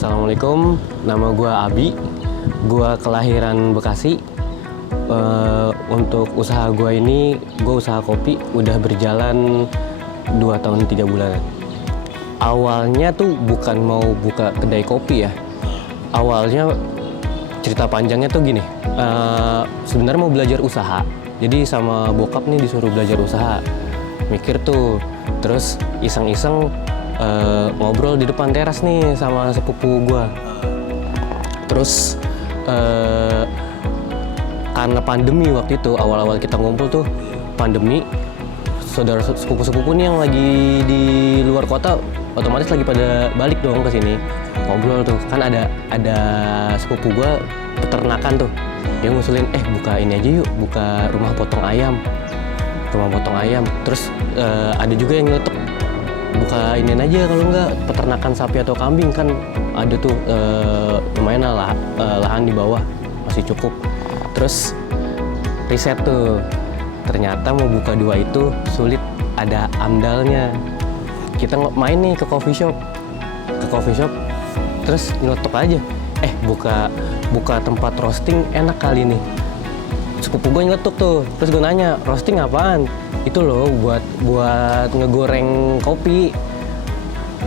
Assalamualaikum, nama gue Abi. Gue kelahiran Bekasi. Untuk usaha gue ini, gue usaha kopi udah berjalan 2 tahun 3 bulan. Awalnya tuh bukan mau buka kedai kopi ya. Awalnya cerita panjangnya tuh gini. Sebenarnya mau belajar usaha. Jadi sama bokap nih disuruh belajar usaha. Mikir tuh, terus iseng-iseng ngobrol di depan teras nih sama sepupu gue. Terus karena pandemi waktu itu, awal-awal kita ngumpul tuh pandemi, saudara sepupu-sepupu nih yang lagi di luar kota otomatis lagi pada balik dong ke sini. Ngobrol tuh, kan ada sepupu gue peternakan tuh. Dia ngusulin, buka ini aja yuk, buka rumah potong ayam. Terus ada juga yang nyetok, buka ini aja kalau enggak peternakan sapi atau kambing, kan ada tuh lumayan lah lahan di bawah masih cukup. Terus riset tuh, ternyata mau buka 2 itu sulit, ada amdalnya. Kita main nih ke coffee shop, terus nyelotok aja, buka tempat roasting enak kali nih. Sepupu gue nyelotok tuh, terus gue nanya, roasting apaan? Itu loh buat ngegoreng kopi.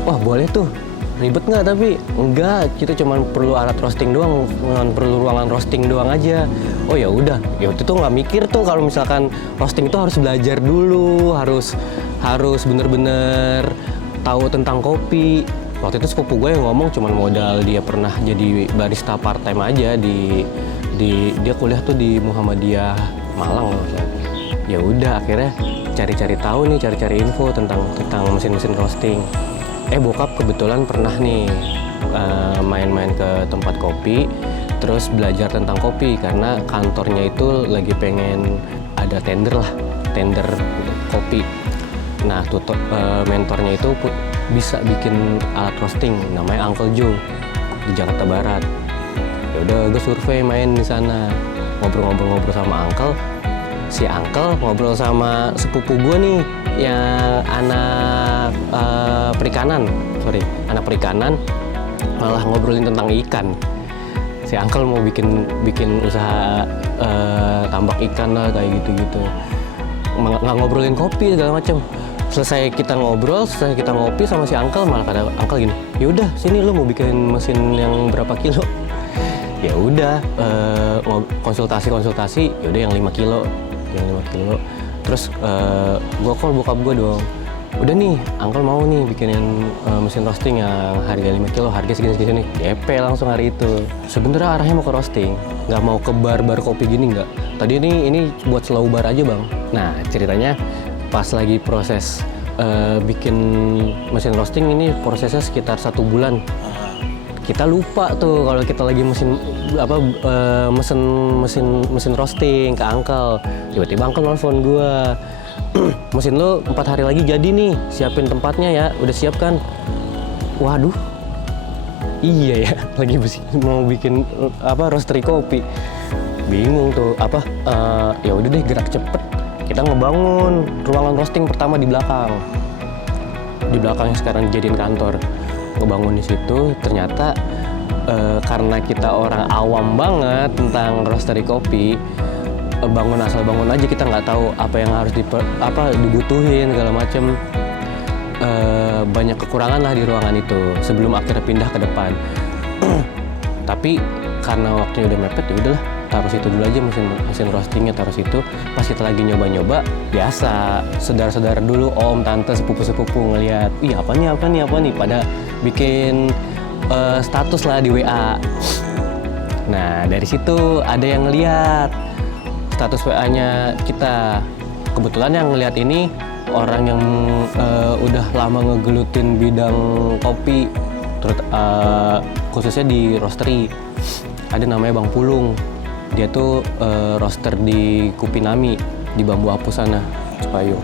Wah boleh tuh, ribet nggak? Tapi enggak, kita cuma perlu alat roasting doang, perlu ruangan roasting doang aja. Oh ya udah, ya waktu itu nggak mikir tuh kalau misalkan roasting itu harus belajar dulu, harus bener-bener tahu tentang kopi. Waktu itu sepupu gue yang ngomong cuma modal dia pernah jadi barista part time aja di dia kuliah tuh di Muhammadiyah Malang. Ya udah akhirnya cari-cari info tentang mesin-mesin roasting. Bokap kebetulan pernah nih main-main ke tempat kopi, terus belajar tentang kopi karena kantornya itu lagi pengen ada tender kopi. Nah, mentornya itu bisa bikin alat roasting, namanya Uncle Joe di Jakarta Barat. Ya udah, gue survei main di sana, ngobrol-ngobrol sama Uncle. Si Uncle ngobrol sama sepupu gue nih yang anak perikanan, malah ngobrolin tentang ikan. Si Uncle mau bikin usaha tambak ikan lah kayak gitu-gitu. Nggak ngobrolin kopi segala macem. Selesai kita ngopi sama si Uncle, malah kata Uncle gini, yaudah sini lo mau bikin mesin yang berapa kilo? Ya udah, konsultasi, yaudah yang 5 kilo. Terus gue call bokap gue dong, udah nih Uncle mau nih bikinin mesin roasting yang harga 5 kilo, harga segini nih. DP langsung hari itu. Sebenarnya arahnya mau ke roasting, nggak mau ke bar kopi gini nggak. Tadi ini buat slow bar aja bang. Nah ceritanya pas lagi proses bikin mesin roasting ini prosesnya sekitar 1 bulan. Kita lupa tuh kalau kita lagi mesin roasting ke Uncle. Tiba-tiba Uncle nelfon gue, mesin lo 4 hari lagi jadi nih, siapin tempatnya ya, udah siap kan? Waduh, iya ya, lagi mau bikin roastery kopi. Bingung tuh, ya udah deh gerak cepet. Kita ngebangun ruangan roasting pertama di belakang yang sekarang dijadiin kantor. Ngebangun di situ, ternyata karena kita orang awam banget tentang roastery kopi, asal bangun aja, kita nggak tahu apa yang harus dibutuhin segala macem. Banyak kekurangan lah di ruangan itu sebelum akhirnya pindah ke depan. Tapi karena waktunya udah mepet, ya udahlah taruh situ dulu aja, mesin roastingnya taruh situ. Pas kita lagi nyoba-nyoba, biasa saudara-saudara dulu, om, tante, sepupu-sepupu ngeliat, ih apa nih, pada bikin status lah di WA. Nah dari situ ada yang ngeliat status WA-nya kita. Kebetulan yang ngeliat ini orang yang udah lama ngegelutin bidang kopi, khususnya di roastery. Ada namanya Bang Pulung. Dia tuh roaster di Kupinami, di Bambu Apus sana, Cipayung.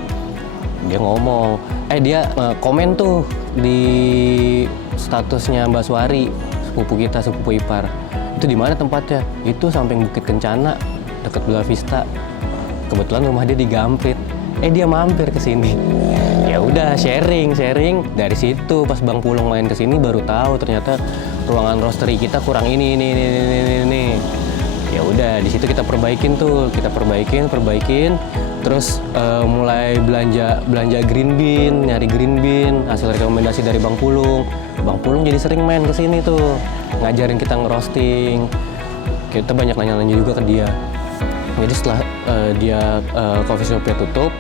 Dia ngomong, dia komen tuh di statusnya Mbak Suari, sepupu ipar. Itu di mana tempatnya? Itu samping Bukit Kencana, deket Bella Vista. Kebetulan rumah dia di Gamprit. Dia mampir ke sini. Ya udah sharing dari situ. Pas Bang Pulung main kesini baru tahu ternyata ruangan roastery kita kurang ini. Ya udah di situ kita perbaikin. Terus mulai belanja green bean, nyari green bean, hasil rekomendasi dari Bang Pulung. Bang Pulung jadi sering main kesini tuh, ngajarin kita ngerosting. Kita banyak nanya-nanya juga ke dia. Jadi setelah dia coffee shopnya tutup,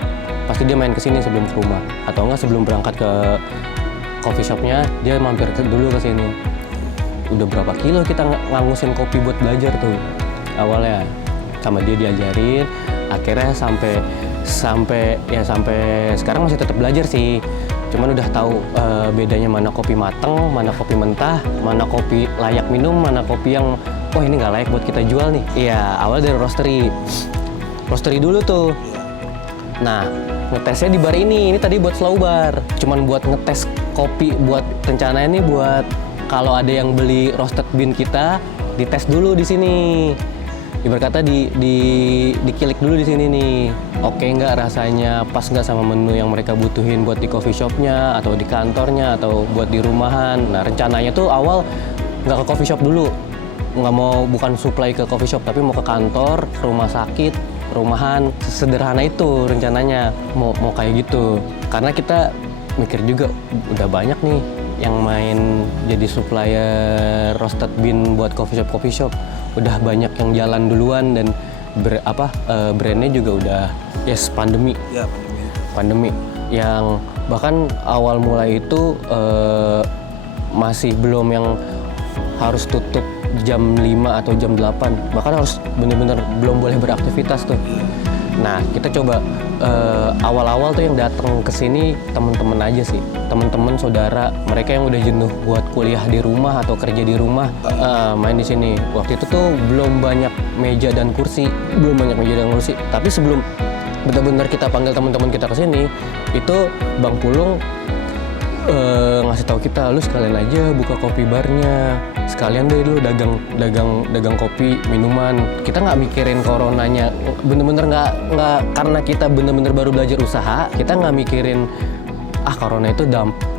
pasti dia main kesini sebelum ke rumah. Atau enggak sebelum berangkat ke coffee shopnya, dia mampir dulu ke sini. Udah berapa kilo kita ngangusin kopi buat belajar tuh awalnya. Sama dia diajarin, akhirnya sampai sekarang masih tetap belajar sih. Cuman udah tahu bedanya mana kopi mateng, mana kopi mentah, mana kopi layak minum, mana kopi yang wah ini nggak layak buat kita jual nih. Iya, awal dari roastery dulu tuh. Nah, ngetesnya di bar ini tadi buat slow bar. Cuman buat ngetes kopi, buat rencananya ini buat kalau ada yang beli roasted bean kita, dites dulu di sini. Ibarat kata dikilik dulu di sini nih. Oke nggak rasanya, pas nggak sama menu yang mereka butuhin buat di coffee shopnya atau di kantornya atau buat di rumahan. Nah rencananya tuh awal nggak ke coffee shop dulu, bukan supply ke coffee shop tapi mau ke kantor, rumah sakit, rumahan, sederhana itu rencananya mau kayak gitu. Karena kita mikir juga udah banyak nih yang main jadi supplier roasted bean buat coffee shop. Udah banyak yang jalan duluan dan brandnya juga udah pandemi. Ya, Pandemi yang bahkan awal mulai itu masih belum yang harus tutup jam 5 atau jam 8, bahkan harus bener-bener belum boleh beraktivitas tuh. Nah kita coba awal-awal tuh yang datang ke sini teman-teman aja sih, teman-teman saudara mereka yang udah jenuh buat kuliah di rumah atau kerja di rumah, main di sini. Waktu itu tuh belum banyak meja dan kursi, tapi sebelum benar-benar kita panggil teman-teman kita ke sini, itu Bang Pulung ngasih tahu kita, lu sekalian aja buka kopi barnya, sekalian deh lu dagang kopi minuman. Kita nggak mikirin coronanya, bener-bener nggak karena kita bener-bener baru belajar usaha, kita nggak mikirin corona itu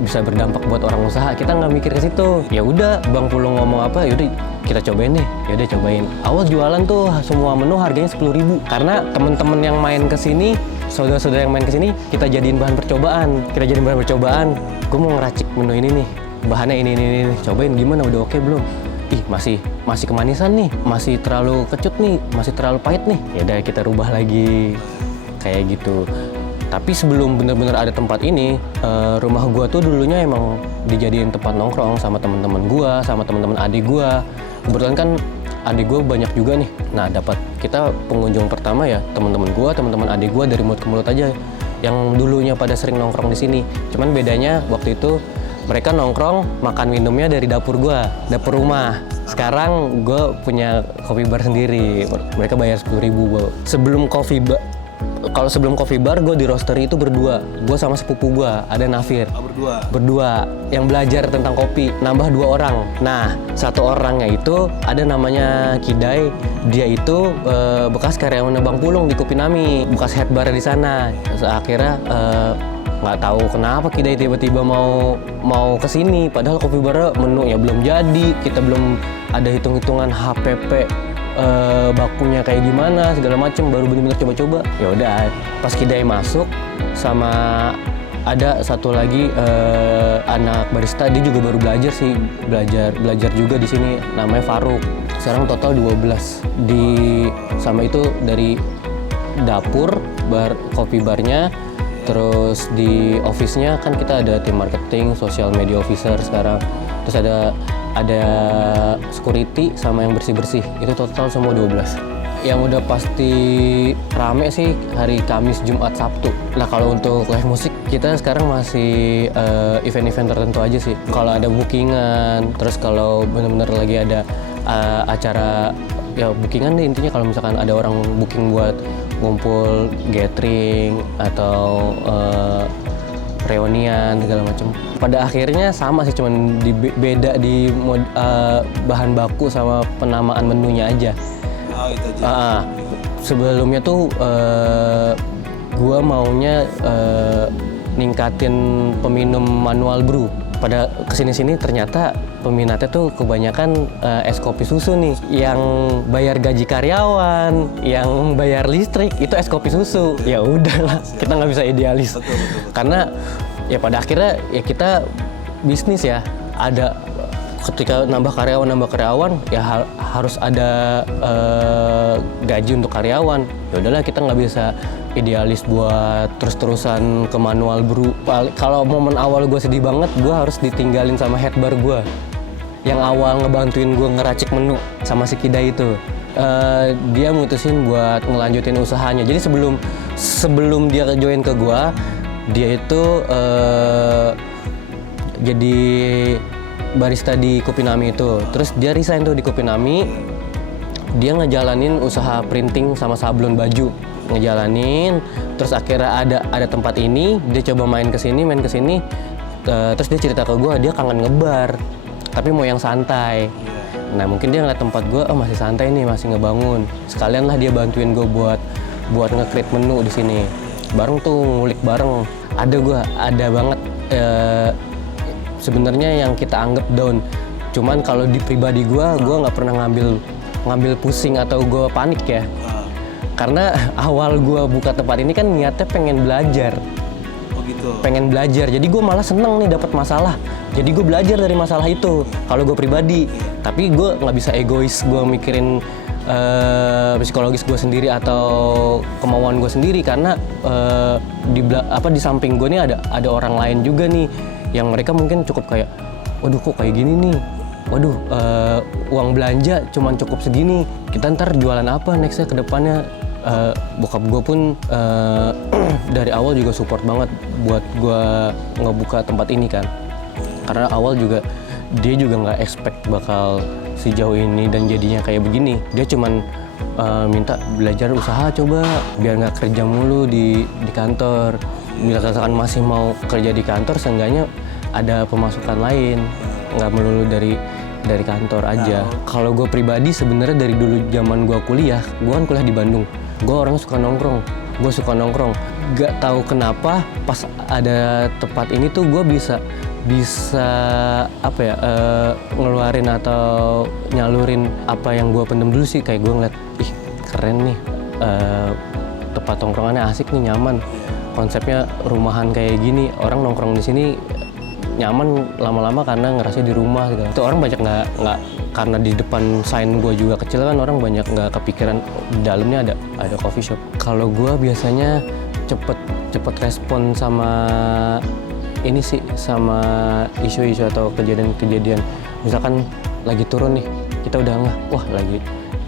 bisa berdampak buat orang usaha, kita nggak mikir ke situ. Ya udah Bang Pulung ngomong apa, yaudah kita cobain deh. Yaudah cobain. Awal jualan tuh semua menu harganya 10.000 karena temen-temen yang main ke sini, saudara-saudara yang main ke sini, kita jadiin bahan percobaan. Gue mau ngeracik menu ini nih, bahannya ini, cobain gimana, udah oke belum? Ih masih kemanisan nih, masih terlalu kecut nih, masih terlalu pahit nih. Ya udah kita rubah lagi kayak gitu. Tapi sebelum bener-bener ada tempat ini, rumah gua tuh dulunya emang dijadiin tempat nongkrong sama teman-teman gua, sama teman-teman adik gua. Kebetulan kan adik gua banyak juga nih. Nah dapat kita pengunjung pertama ya teman-teman gua, teman-teman adik gua dari mulut ke mulut aja, yang dulunya pada sering nongkrong di sini. Cuman bedanya waktu itu mereka nongkrong makan minumnya dari dapur rumah. Sekarang gue punya kopi bar sendiri, mereka bayar 10.000. Sebelum coffee bar gue di roastery itu berdua, gue sama sepupu gue, ada Nafir. Berdua yang belajar tentang kopi, nambah 2 orang. Nah satu orangnya itu ada namanya Kidai, dia itu bekas karyawan Bang Pulung di Kupinami, bekas head bar di sana. Terus akhirnya nggak tahu kenapa Kidai tiba-tiba mau kesini, padahal kopi bar menunya belum jadi, kita belum ada hitung-hitungan HPP bakunya kayak gimana segala macem, baru bener-bener coba-coba. Ya udah pas Kidai masuk sama ada satu lagi anak barista, dia juga baru belajar juga di sini, namanya Faruk. Sekarang total 12 sama itu dari dapur, kopi barnya, terus di office-nya kan kita ada tim marketing, social media officer sekarang, terus ada security sama yang bersih-bersih, itu total semua 12. Yang udah pasti rame sih hari Kamis, Jumat, Sabtu. Nah kalau untuk live musik kita sekarang masih event-event tertentu aja sih. Kalau ada bookingan, terus kalau benar-benar lagi ada acara ya bookingan deh intinya. Kalau misalkan ada orang booking buat ngumpul gathering atau reunian segala macam. Pada akhirnya sama sih, cuman beda di bahan baku sama penamaan menunya aja. Itu aja. Sebelumnya tuh gua maunya ningkatin peminum manual brew. Pada kesini-sini ternyata peminatnya tuh kebanyakan es kopi susu nih. Yang bayar gaji karyawan, yang bayar listrik itu es kopi susu. Ya udahlah, kita nggak bisa idealis. Karena ya pada akhirnya ya kita bisnis ya. Ada ketika nambah karyawan ya harus ada gaji untuk karyawan. Ya udahlah, kita nggak bisa idealis buat terus-terusan ke manual brew. Kalau momen awal gue sedih banget, gue harus ditinggalin sama head bar gue yang awal ngebantuin gue ngeracik menu sama si Kida itu. Dia mutusin buat ngelanjutin usahanya. Jadi sebelum dia join ke gue, dia itu jadi barista di Kopinami itu. Terus dia resign tuh di Kopinami. Dia ngejalanin usaha printing sama sablon baju. Ngejalanin, terus akhirnya ada tempat ini, dia coba main kesini, terus dia cerita ke gue, dia kangen ngebar, tapi mau yang santai. Nah mungkin dia ngeliat tempat gue, oh masih santai nih, masih ngebangun. Sekalian lah dia bantuin gue buat nge-create menu di sini. Bareng tuh ngulik bareng. Ada banget sebenarnya yang kita anggap down. Cuman kalau di pribadi gue nggak pernah ngambil pusing atau gue panik ya. Karena awal gue buka tempat ini kan niatnya pengen belajar. Oh gitu. Pengen belajar, jadi gue malah seneng nih dapat masalah. Jadi gue belajar dari masalah itu. Kalau gue pribadi, tapi gue nggak bisa egois. Gue mikirin psikologis gue sendiri atau kemauan gue sendiri karena di samping gue nih ada orang lain juga nih yang mereka mungkin cukup kayak, waduh kok kayak gini nih. Waduh, uang belanja cuman cukup segini. Kita ntar jualan apa nextnya ke depannya? Bokap gue pun dari awal juga support banget buat gue ngebuka tempat ini kan. Karena awal juga dia juga nggak expect bakal sejauh ini dan jadinya kayak begini. Dia cuman minta belajar usaha coba biar nggak kerja mulu di kantor. Bila misalkan masih mau kerja di kantor, seenggaknya ada pemasukan lain, nggak melulu dari kantor aja. Kalau gue pribadi sebenarnya dari dulu zaman gue kuliah, gue kan kuliah di Bandung. Gue orangnya suka nongkrong. Gak tahu kenapa pas ada tempat ini tuh gue bisa apa ya ngeluarin atau nyalurin apa yang gue pendem dulu sih. Kayak gue ngeliat, ih keren nih, tempat nongkrongannya asik nih, nyaman. Konsepnya rumahan kayak gini, orang nongkrong di sini nyaman lama-lama karena ngerasa di rumah gitu. Itu orang banyak nggak karena di depan sign gue juga kecil kan, orang banyak nggak kepikiran di dalamnya ada coffee shop. Kalau gue biasanya cepet respon sama ini sih, sama isu-isu atau kejadian-kejadian. Misalkan lagi turun nih, kita udah nggak, wah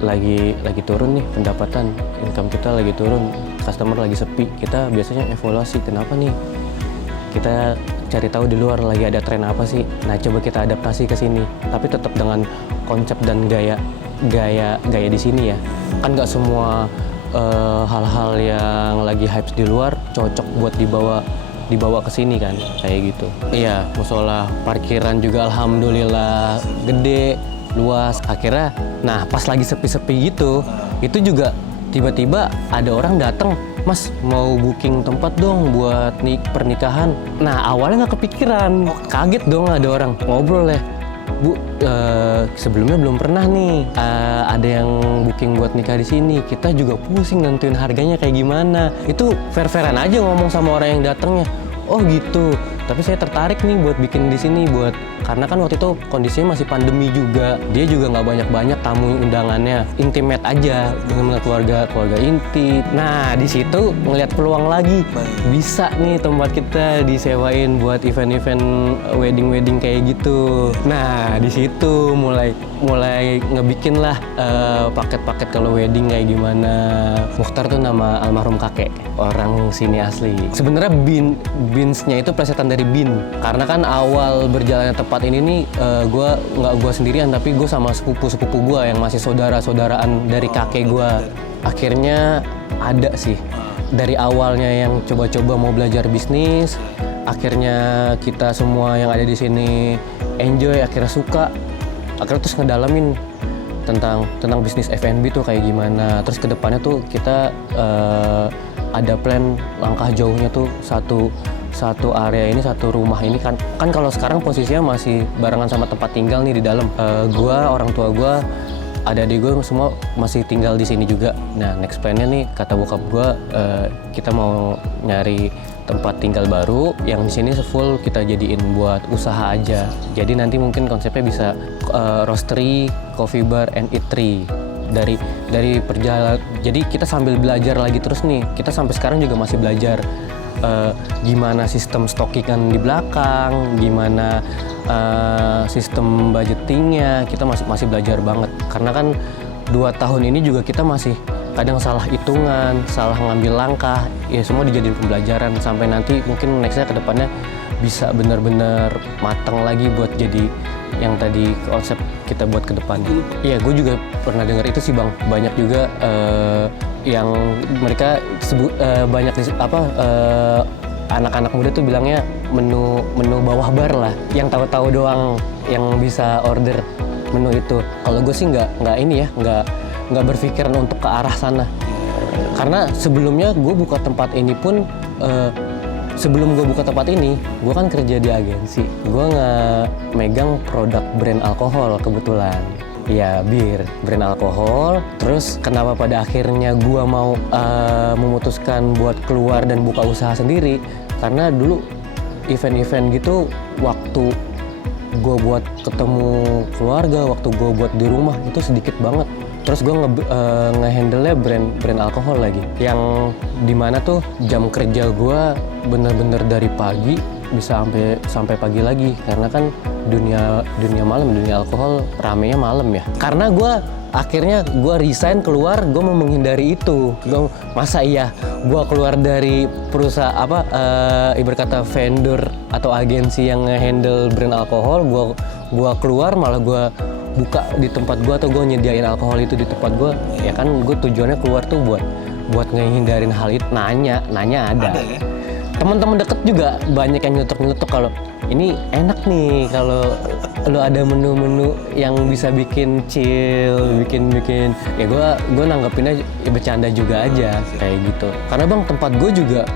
lagi turun nih pendapatan, income kita lagi turun, customer lagi sepi. Kita biasanya evaluasi, kenapa nih? Kita cari tahu di luar lagi ada tren apa sih. Nah, coba kita adaptasi ke sini. Tapi tetap dengan konsep dan gaya di sini ya. Kan nggak semua hal-hal yang lagi hype di luar cocok buat dibawa ke sini kan, kayak gitu. Iya, musola, parkiran juga alhamdulillah gede, luas. Akhirnya, nah pas lagi sepi-sepi gitu, itu juga tiba-tiba ada orang datang, Mas mau booking tempat dong buat pernikahan. Nah awalnya nggak kepikiran, kaget dong ada orang ngobrol ya, Bu, sebelumnya belum pernah nih ada yang booking buat nikah di sini. Kita juga pusing nentuin harganya kayak gimana. Itu fair-fairan aja ngomong sama orang yang datangnya. Oh gitu. Tapi saya tertarik nih buat bikin di sini karena kan waktu itu kondisinya masih pandemi juga. Dia juga nggak banyak tamu undangannya, intimate aja dengan keluarga inti. Nah di situ ngelihat peluang lagi, bisa nih tempat kita disewain buat event-event wedding kayak gitu. Nah di situ mulai ngebikin lah paket-paket kalau wedding kayak gimana. Mukhtar tuh nama almarhum kakek, orang sini asli. Sebenarnya beansnya itu plesetan dari bin, karena kan awal berjalannya tempat ini nih nggak gue sendirian, tapi gue sama sepupu gue yang masih saudara-saudaraan dari kakek gue. Akhirnya ada sih dari awalnya yang coba-coba mau belajar bisnis, akhirnya kita semua yang ada di sini enjoy, akhirnya suka, akhirnya terus ngedalamin tentang bisnis F&B tuh kayak gimana. Terus kedepannya tuh kita ada plan langkah jauhnya tuh satu satu area ini, satu rumah ini kan kalau sekarang posisinya masih barengan sama tempat tinggal nih di dalam. Gua, orang tua gua, adik-adik gue semua masih tinggal di sini juga. Nah, next plan-nya nih kata bokap gue, kita mau nyari tempat tinggal baru yang di sini full kita jadiin buat usaha aja. Jadi nanti mungkin konsepnya bisa roastery, coffee bar, and eatery. Dari perjalanan, jadi kita sambil belajar lagi terus nih. Kita sampai sekarang juga masih belajar gimana sistem stockingan di belakang, gimana sistem budgetingnya. Kita masih belajar banget karena kan 2 tahun ini juga kita masih kadang salah hitungan, salah ngambil langkah, ya semua dijadiin pembelajaran sampai nanti mungkin nextnya ke depannya bisa benar-benar matang lagi buat jadi yang tadi konsep kita buat ke depan. Iya, gue juga pernah dengar itu sih Bang, banyak juga yang mereka sebut banyak anak-anak muda tuh bilangnya menu bawah bar lah, yang tahu-tahu doang yang bisa order menu itu. Kalau gue sih nggak berpikir untuk ke arah sana, karena sebelumnya gue buka tempat ini pun sebelum gue buka tempat ini, gue kan kerja di agensi. Gue nggak megang produk brand alkohol kebetulan. Ya, bir, brand alkohol. Terus kenapa pada akhirnya gue mau memutuskan buat keluar dan buka usaha sendiri? Karena dulu event-event gitu, waktu gue buat ketemu keluarga, waktu gue buat di rumah itu sedikit banget. Terus gue nge-handle-nya brand alkohol lagi, yang dimana tuh jam kerja gue bener-bener dari pagi bisa sampai pagi lagi, karena kan dunia malam, dunia alkohol ramenya malam ya. Karena gue akhirnya resign keluar, gue mau menghindari itu. Masa iya gue keluar dari perusahaan ibarat kata vendor atau agensi yang nge-handle brand alkohol, gue keluar malah gue buka di tempat gue atau gue nyediain alkohol itu di tempat gue. Ya kan gue tujuannya keluar tuh buat ngehindarin hal itu. Nanya ada ya? Teman-teman deket juga banyak yang nyetok kalau ini enak nih kalau lo ada menu-menu yang bisa bikin chill, bikin ya gue nanggepinnya ya bercanda juga aja kayak gitu. Karena Bang, tempat gue juga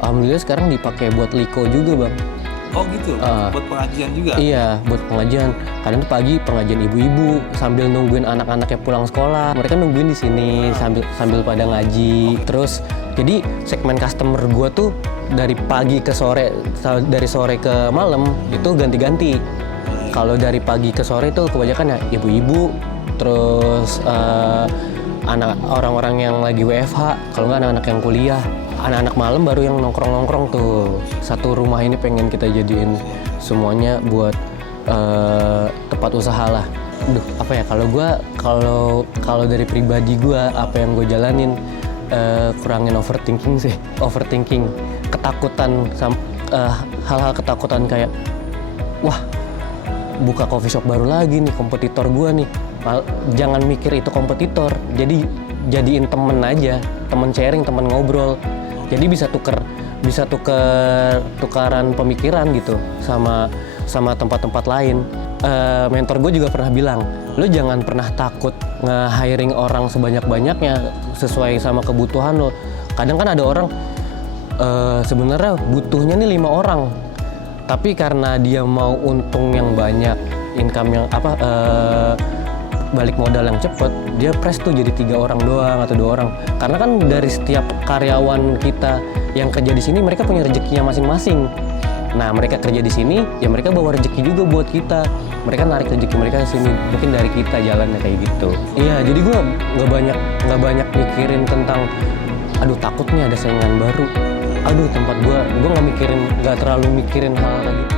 alhamdulillah sekarang dipakai buat liko juga Bang. Oh gitu, buat pengajian juga? Iya, buat pengajian. Kadang tuh pagi pengajian ibu-ibu sambil nungguin anak-anaknya pulang sekolah. Mereka nungguin di sini sambil pada ngaji. Terus jadi segmen customer gua tuh dari pagi ke sore, dari sore ke malam itu ganti-ganti. Kalau dari pagi ke sore itu kebanyakan ya ibu-ibu, terus anak orang-orang yang lagi WFH, kalau nggak anak-anak yang kuliah. Anak-anak malam baru yang nongkrong-nongkrong tuh. Satu rumah ini pengen kita jadiin semuanya buat tempat usaha lah. Duh, apa ya, kalau dari pribadi gue, apa yang gue jalanin, kurangin overthinking sih. Overthinking, ketakutan, hal-hal ketakutan kayak, wah buka coffee shop baru lagi nih, kompetitor gue nih. Jangan mikir itu kompetitor, jadi jadiin temen aja, temen sharing, temen ngobrol. Jadi bisa tukaran pemikiran gitu sama tempat-tempat lain. Mentor gue juga pernah bilang, lo jangan pernah takut nge-hiring orang sebanyak-banyaknya sesuai sama kebutuhan lo. Kadang kan ada orang sebenarnya butuhnya nih 5 orang, tapi karena dia mau untung yang banyak, income yang balik modal yang cepet, dia press tuh jadi 3 orang doang atau 2 orang. Karena kan dari setiap karyawan kita yang kerja di sini, mereka punya rezekinya masing-masing. Nah, mereka kerja di sini, ya mereka bawa rezeki juga buat kita. Mereka narik rezeki mereka ke sini, mungkin dari kita jalannya kayak gitu. Iya, jadi gue nggak banyak mikirin tentang, aduh takut nih ada saingan baru. Aduh tempat gue nggak terlalu mikirin hal kayak gitu.